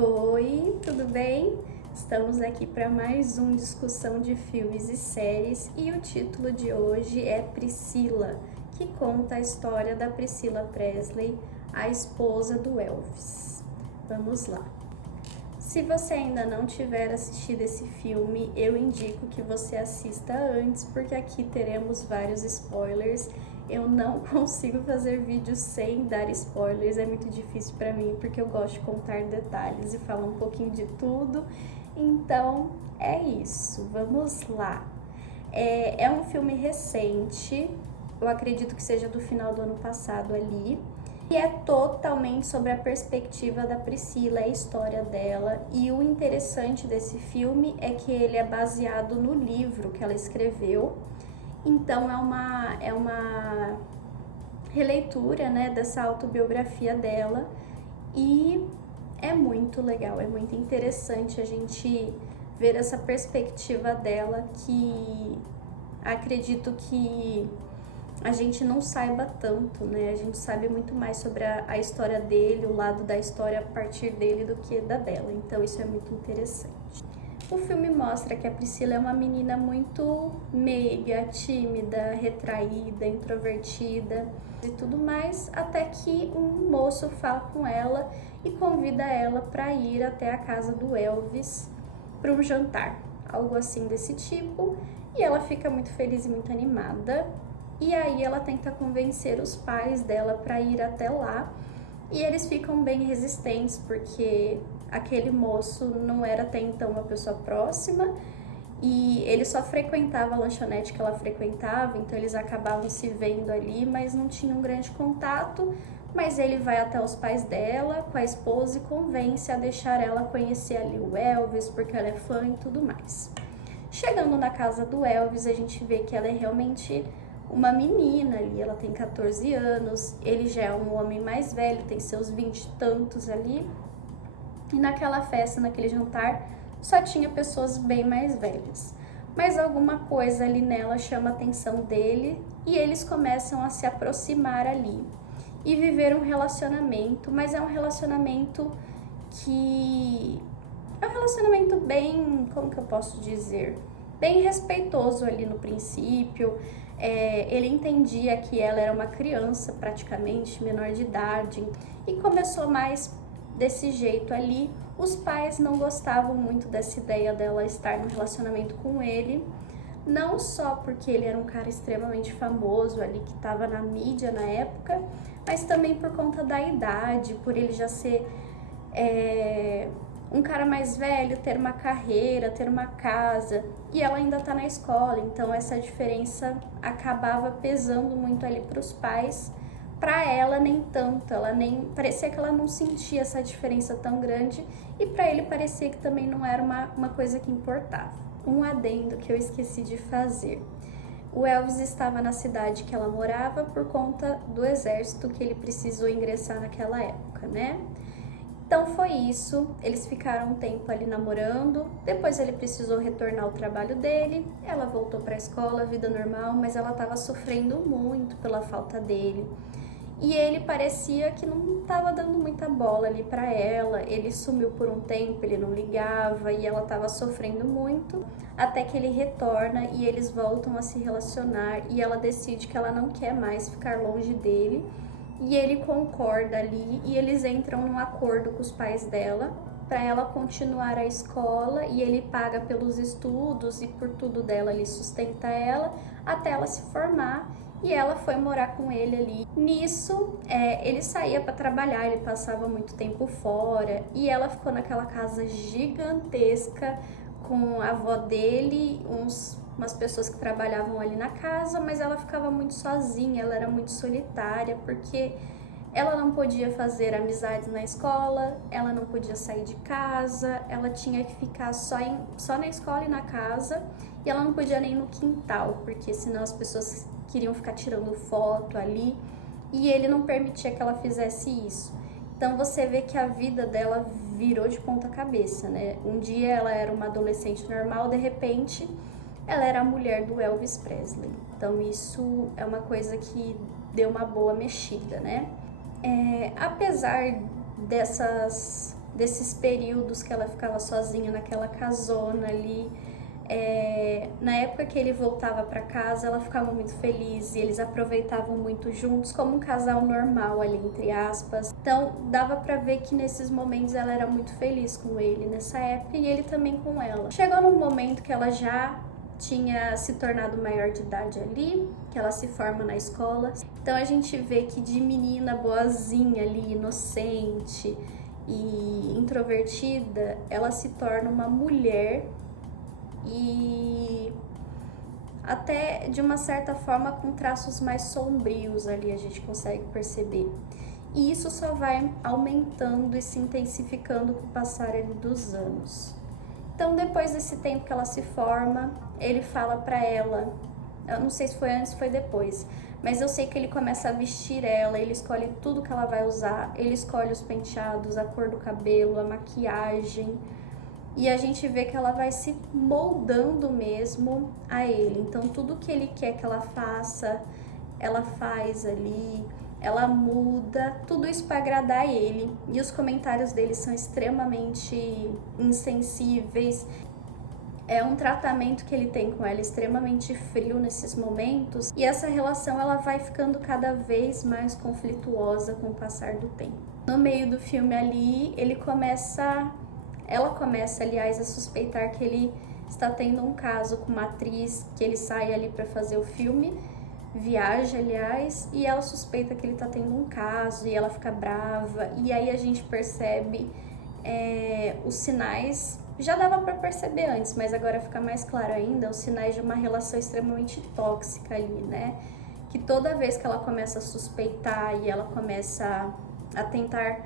Oi, tudo bem? Estamos aqui para mais um discussão de filmes e séries e o título de hoje é Priscila, que conta a história da Priscila Presley, a esposa do Elvis. Vamos lá. Se você ainda não tiver assistido esse filme, eu indico que você assista antes, porque aqui teremos vários spoilers. Eu não consigo fazer vídeos sem dar spoilers, é muito difícil para mim, porque eu gosto de contar detalhes e falar um pouquinho de tudo. Então, é isso, vamos lá. É um filme recente, eu acredito que seja do final do ano passado ali. E é totalmente sobre a perspectiva da Priscila, a história dela. E o interessante desse filme é que ele é baseado no livro que ela escreveu. Então é uma releitura, né, dessa autobiografia dela. E é muito legal, é muito interessante a gente ver essa perspectiva dela, que acredito que a gente não saiba tanto, né? A gente sabe muito mais sobre a história dele, o lado da história a partir dele do que da dela. Então isso é muito interessante. O filme mostra que a Priscila é uma menina muito meiga, tímida, retraída, introvertida e tudo mais, até que um moço fala com ela e convida ela para ir até a casa do Elvis para um jantar, algo assim desse tipo, e ela fica muito feliz e muito animada. E aí ela tenta convencer os pais dela para ir até lá, e eles ficam bem resistentes porque aquele moço não era até então uma pessoa próxima e ele só frequentava a lanchonete que ela frequentava, então eles acabavam se vendo ali, mas não tinham um grande contato. Mas ele vai até os pais dela com a esposa e convence a deixar ela conhecer ali o Elvis, porque ela é fã e tudo mais. Chegando na casa do Elvis, a gente vê que ela é realmente uma menina ali, ela tem 14 anos, ele já é um homem mais velho, tem seus 20 e tantos ali. E naquela festa, naquele jantar, só tinha pessoas bem mais velhas. Mas alguma coisa ali nela chama a atenção dele e eles começam a se aproximar ali e viver um relacionamento, mas é um relacionamento que... é um relacionamento bem, como que eu posso dizer? Bem respeitoso ali no princípio. Ele entendia que ela era uma criança praticamente, menor de idade, e começou mais desse jeito ali. Os pais não gostavam muito dessa ideia dela estar num relacionamento com ele, não só porque ele era um cara extremamente famoso ali, que estava na mídia na época, mas também por conta da idade, por ele já ser um cara mais velho, ter uma carreira, ter uma casa, e ela ainda tá na escola, então essa diferença acabava pesando muito ali para os pais. Para ela nem tanto, ela nem parecia que ela não sentia essa diferença tão grande, e para ele parecia que também não era uma coisa que importava. Um adendo que eu esqueci de fazer: o Elvis estava na cidade que ela morava por conta do exército que ele precisou ingressar naquela época, né? Então foi isso, eles ficaram um tempo ali namorando, depois ele precisou retornar ao trabalho dele, ela voltou para a escola, vida normal, mas ela estava sofrendo muito pela falta dele. E ele parecia que não estava dando muita bola ali para ela, ele sumiu por um tempo, ele não ligava e ela estava sofrendo muito, até que ele retorna e eles voltam a se relacionar e ela decide que ela não quer mais ficar longe dele. E ele concorda ali e eles entram num acordo com os pais dela para ela continuar a escola, e ele paga pelos estudos e por tudo dela, ele sustenta ela até ela se formar, e ela foi morar com ele ali. Nisso, ele saía para trabalhar, ele passava muito tempo fora e ela ficou naquela casa gigantesca com a avó dele, umas pessoas que trabalhavam ali na casa, mas ela ficava muito sozinha, ela era muito solitária, porque ela não podia fazer amizades na escola, ela não podia sair de casa, ela tinha que ficar só na escola e na casa, e ela não podia nem no quintal, porque senão as pessoas queriam ficar tirando foto ali, e ele não permitia que ela fizesse isso. Então você vê que a vida dela virou de ponta cabeça, né? Um dia ela era uma adolescente normal, de repente ela era a mulher do Elvis Presley. Então isso é uma coisa que deu uma boa mexida, né? Apesar desses períodos que ela ficava sozinha naquela casona ali. Na época que ele voltava para casa, ela ficava muito feliz e eles aproveitavam muito juntos, como um casal normal ali, entre aspas. Então dava para ver que nesses momentos ela era muito feliz com ele nessa época e ele também com ela. Chegou num momento que ela já tinha se tornado maior de idade ali, que ela se forma na escola. Então a gente vê que de menina boazinha ali, inocente e introvertida, ela se torna uma mulher e até de uma certa forma com traços mais sombrios ali, a gente consegue perceber. E isso só vai aumentando e se intensificando com o passar dos anos. Então, depois desse tempo que ela se forma, ele fala pra ela, eu não sei se foi antes ou foi depois, mas eu sei que ele começa a vestir ela, ele escolhe tudo que ela vai usar, ele escolhe os penteados, a cor do cabelo, a maquiagem, e a gente vê que ela vai se moldando mesmo a ele. Então, tudo que ele quer que ela faça, ela faz ali, ela muda, tudo isso para agradar ele. E os comentários dele são extremamente insensíveis. É um tratamento que ele tem com ela extremamente frio nesses momentos. E essa relação ela vai ficando cada vez mais conflituosa com o passar do tempo. No meio do filme ali, ela começa, aliás, a suspeitar que ele está tendo um caso com uma atriz, que ele sai ali para fazer o filme, viaja, aliás, e ela suspeita que ele tá tendo um caso e ela fica brava. E aí a gente percebe os sinais, já dava para perceber antes, mas agora fica mais claro ainda, os sinais de uma relação extremamente tóxica ali, né? Que toda vez que ela começa a suspeitar e ela começa a tentar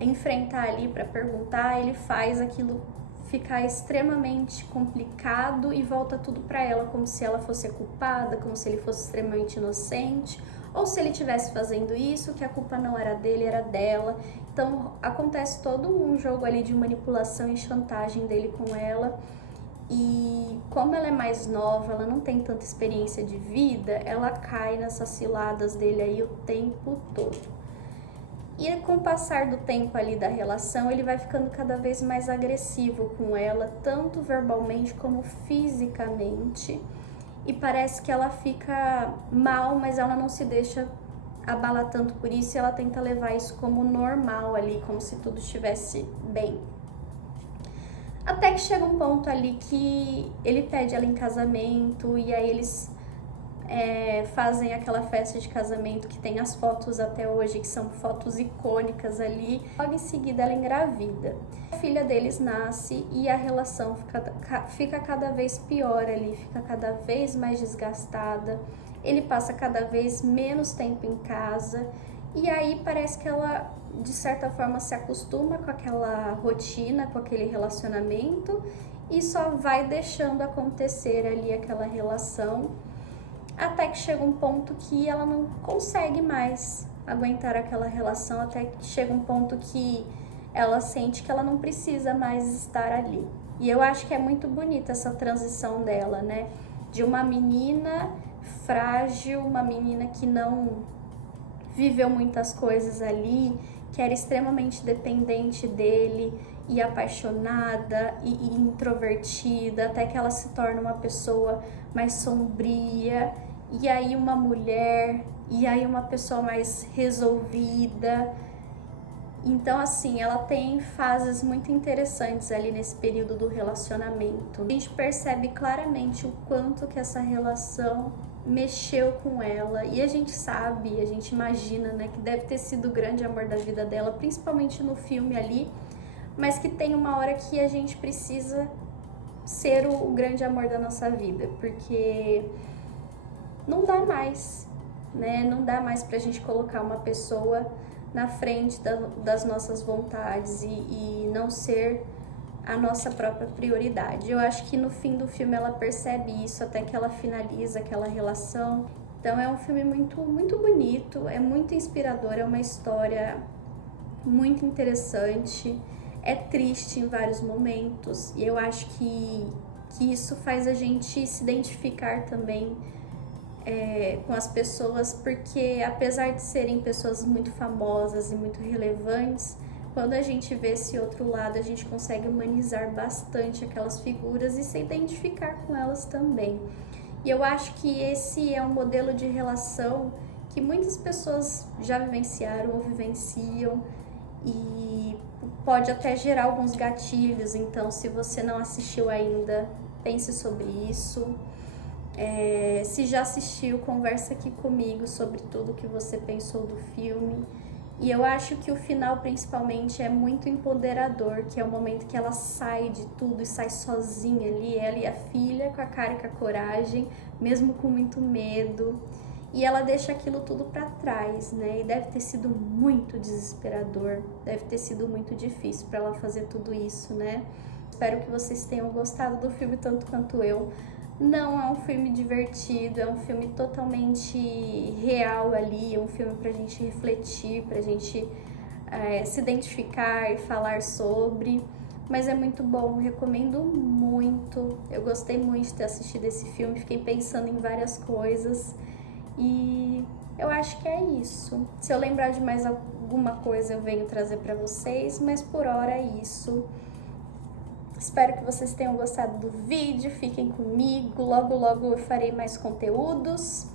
enfrentar ali para perguntar, ele faz aquilo ficar extremamente complicado e volta tudo para ela como se ela fosse a culpada, como se ele fosse extremamente inocente, ou se ele estivesse fazendo isso, que a culpa não era dele, era dela. Então acontece todo um jogo ali de manipulação e chantagem dele com ela. E como ela é mais nova, ela não tem tanta experiência de vida, ela cai nessas ciladas dele aí o tempo todo. E com o passar do tempo ali da relação, ele vai ficando cada vez mais agressivo com ela, tanto verbalmente como fisicamente. E parece que ela fica mal, mas ela não se deixa abalar tanto por isso, e ela tenta levar isso como normal ali, como se tudo estivesse bem. Até que chega um ponto ali que ele pede ela em casamento, e aí eles fazem aquela festa de casamento que tem as fotos até hoje, que são fotos icônicas ali. Logo em seguida ela engravida. A filha deles nasce e a relação fica cada vez pior ali, fica cada vez mais desgastada. Ele passa cada vez menos tempo em casa e aí parece que ela, de certa forma, se acostuma com aquela rotina, com aquele relacionamento e só vai deixando acontecer ali aquela relação. Até que chega um ponto que ela não consegue mais aguentar aquela relação, até que chega um ponto que ela sente que ela não precisa mais estar ali. E eu acho que é muito bonita essa transição dela, né? De uma menina frágil, uma menina que não viveu muitas coisas ali, que era extremamente dependente dele e apaixonada e introvertida, até que ela se torna uma pessoa mais sombria, e aí uma mulher, e aí uma pessoa mais resolvida. Então, assim, ela tem fases muito interessantes ali nesse período do relacionamento. A gente percebe claramente o quanto que essa relação mexeu com ela, e a gente sabe, a gente imagina, né, que deve ter sido o grande amor da vida dela, principalmente no filme ali, mas que tem uma hora que a gente precisa ser o grande amor da nossa vida, porque não dá mais, né? Não dá mais pra gente colocar uma pessoa na frente das nossas vontades e não ser a nossa própria prioridade. Eu acho que no fim do filme ela percebe isso, até que ela finaliza aquela relação. Então é um filme muito, muito bonito, é muito inspirador, é uma história muito interessante. É triste em vários momentos e eu acho que isso faz a gente se identificar também com as pessoas, porque apesar de serem pessoas muito famosas e muito relevantes, quando a gente vê esse outro lado, a gente consegue humanizar bastante aquelas figuras e se identificar com elas também. E eu acho que esse é um modelo de relação que muitas pessoas já vivenciaram ou vivenciam e pode até gerar alguns gatilhos. Então, se você não assistiu ainda, pense sobre isso. Se já assistiu, conversa aqui comigo sobre tudo que você pensou do filme. E eu acho que o final, principalmente, é muito empoderador, que é o momento que ela sai de tudo e sai sozinha ali, ela e a filha, com a cara e com a coragem, mesmo com muito medo. E ela deixa aquilo tudo pra trás, né? E deve ter sido muito desesperador, deve ter sido muito difícil pra ela fazer tudo isso, né? Espero que vocês tenham gostado do filme tanto quanto eu. Não é um filme divertido, é um filme totalmente real ali, é um filme pra gente refletir, pra gente se identificar e falar sobre, mas é muito bom, recomendo muito. Eu gostei muito de ter assistido esse filme, fiquei pensando em várias coisas e eu acho que é isso. Se eu lembrar de mais alguma coisa eu venho trazer pra vocês, mas por hora é isso. Espero que vocês tenham gostado do vídeo, fiquem comigo, logo logo eu farei mais conteúdos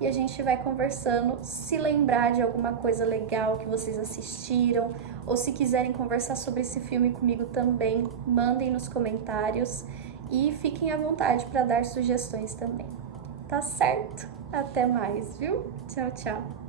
e a gente vai conversando. Se lembrar de alguma coisa legal que vocês assistiram ou se quiserem conversar sobre esse filme comigo também, mandem nos comentários e fiquem à vontade para dar sugestões também. Tá certo? Até mais, viu? Tchau, tchau!